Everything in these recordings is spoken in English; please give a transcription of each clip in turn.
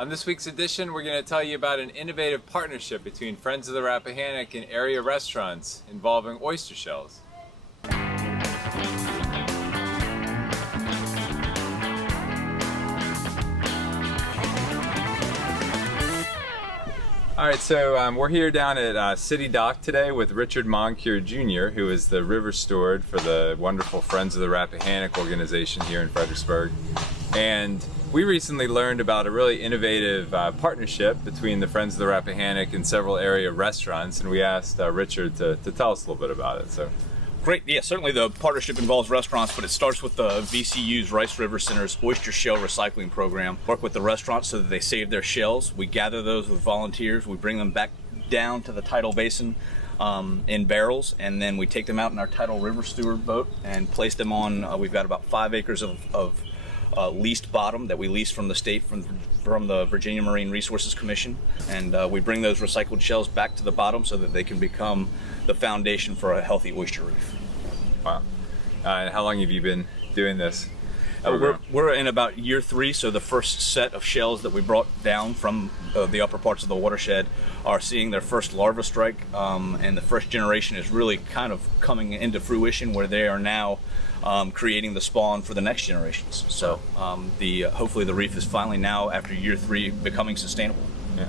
On this week's edition, we're going to tell you about an innovative partnership between Friends of the Rappahannock and area restaurants involving oyster shells. Alright, so we're here down at City Dock today with Richard Moncure Jr., who is the river steward for the wonderful Friends of the Rappahannock organization here in Fredericksburg. And we recently learned about a really innovative partnership between the Friends of the Rappahannock and several area restaurants, and we asked Richard to tell us a little bit about it. So. Great, yeah, certainly the partnership involves restaurants, but it starts with the VCU's Rice River Center's oyster-shell recycling program. Work with the restaurants so that they save their shells. We gather those with volunteers. We bring them back down to the tidal basin in barrels, and then we take them out in our tidal river steward boat and place them on, we've got about 5 acres of leased bottom that we lease from the state, from the Virginia Marine Resources Commission, and we bring those recycled shells back to the bottom so that they can become the foundation for a healthy oyster reef. Wow. And how long have you been doing this? We're in about year 3, so the first set of shells that we brought down from the upper parts of the watershed are seeing their first larva strike, and the first generation is really kind of coming into fruition where they are now creating the spawn for the next generations. So hopefully the reef is finally now, after year 3, becoming sustainable. Yeah.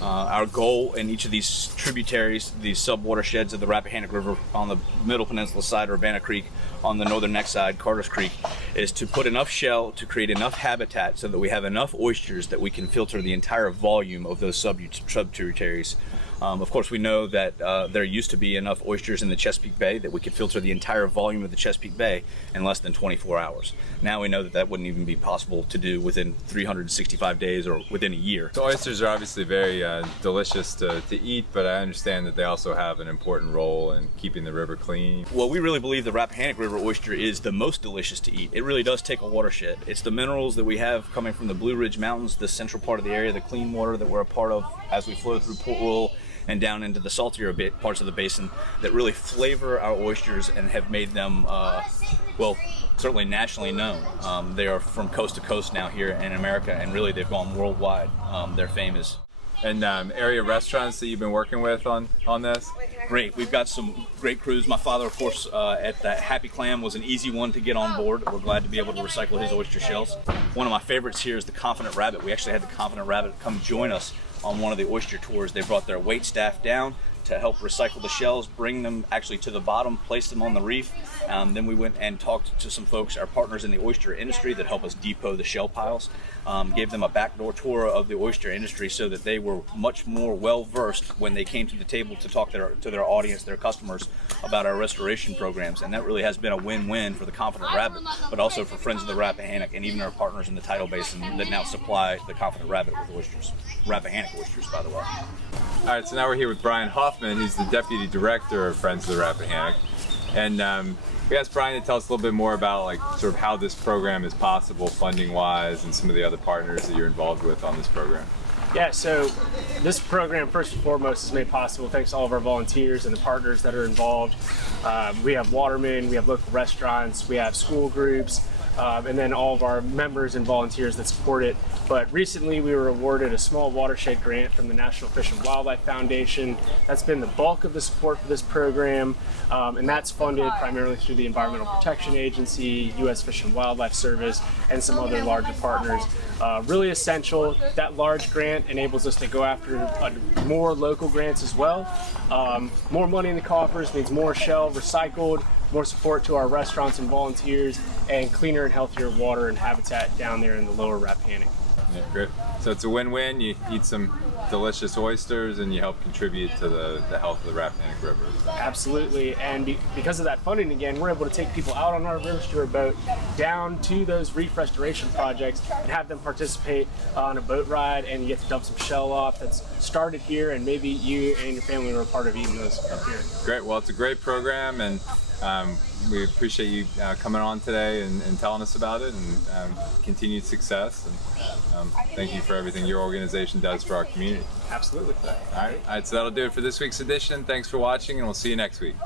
Our goal in each of these tributaries, these sub-watersheds of the Rappahannock River on the Middle Peninsula side, Urbana Creek, on the northern neck side, Carter's Creek, is to put enough shell to create enough habitat so that we have enough oysters that we can filter the entire volume of those sub-tributaries. Of course, we know that there used to be enough oysters in the Chesapeake Bay that we could filter the entire volume of the Chesapeake Bay in less than 24 hours. Now we know that that wouldn't even be possible to do within 365 days or within a year. So oysters are obviously very delicious to eat, but I understand that they also have an important role in keeping the river clean. Well, we really believe the Rappahannock River oyster is the most delicious to eat. It really does take a watershed. It's the minerals that we have coming from the Blue Ridge Mountains, the central part of the area, the clean water that we're a part of as we flow through Port Royal and down into the saltier parts of the basin, that really flavor our oysters and have made them, well, certainly nationally known. They are from coast to coast now here in America, and really they've gone worldwide. Their fame is. And area restaurants that you've been working with on this? Great. We've got some great crews. My father, of course, at the Happy Clam was an easy one to get on board. We're glad to be able to recycle his oyster shells. One of my favorites here is the Confident Rabbit. We actually had the Confident Rabbit come join us on one of the oyster tours. They brought their wait staff down to help recycle the shells, bring them actually to the bottom, place them on the reef. Then we went and talked to some folks, our partners in the oyster industry, that help us depot the shell piles. Gave them a backdoor tour of the oyster industry so that they were much more well-versed when they came to the table to talk to their audience, their customers, about our restoration programs. And that really has been a win-win for the Confident Rabbit, but also for Friends of the Rappahannock and even our partners in the tidal basin that now supply the Confident Rabbit with oysters. Rappahannock oysters, by the way. All right, so now we're here with Brian Hoffman. He's the Deputy Director of Friends of the Rappahannock. And we asked Brian to tell us a little bit more about sort of how this program is possible funding-wise and some of the other partners that you're involved with on this program. Yeah, so this program, first and foremost, is made possible thanks to all of our volunteers and the partners that are involved. We have watermen, we have local restaurants, we have school groups, and then all of our members and volunteers that support it. But recently we were awarded a small watershed grant from the National Fish and Wildlife Foundation. That's been the bulk of the support for this program, and that's funded primarily through the Environmental Protection Agency, U.S. Fish and Wildlife Service, and some other larger partners. Really essential. That large grant enables us to go after more local grants as well. More money in the coffers means more shell recycled, more support to our restaurants and volunteers, and cleaner and healthier water and habitat down there in the lower Rappahannock. Yeah, great. So it's a win-win. You eat some delicious oysters and you help contribute to the health of the Rappahannock River. Absolutely, and because of that funding, again, we're able to take people out on our river steward boat down to those reef restoration projects and have them participate on a boat ride, and you get to dump some shell off that's started here, and maybe you and your family were a part of eating those up here. Great. Well, it's a great program, and we appreciate you coming on today and telling us about it, and continued success. And thank you for everything your organization does for our community. Absolutely. All right, so that'll do it for this week's edition. Thanks for watching, and we'll see you next week.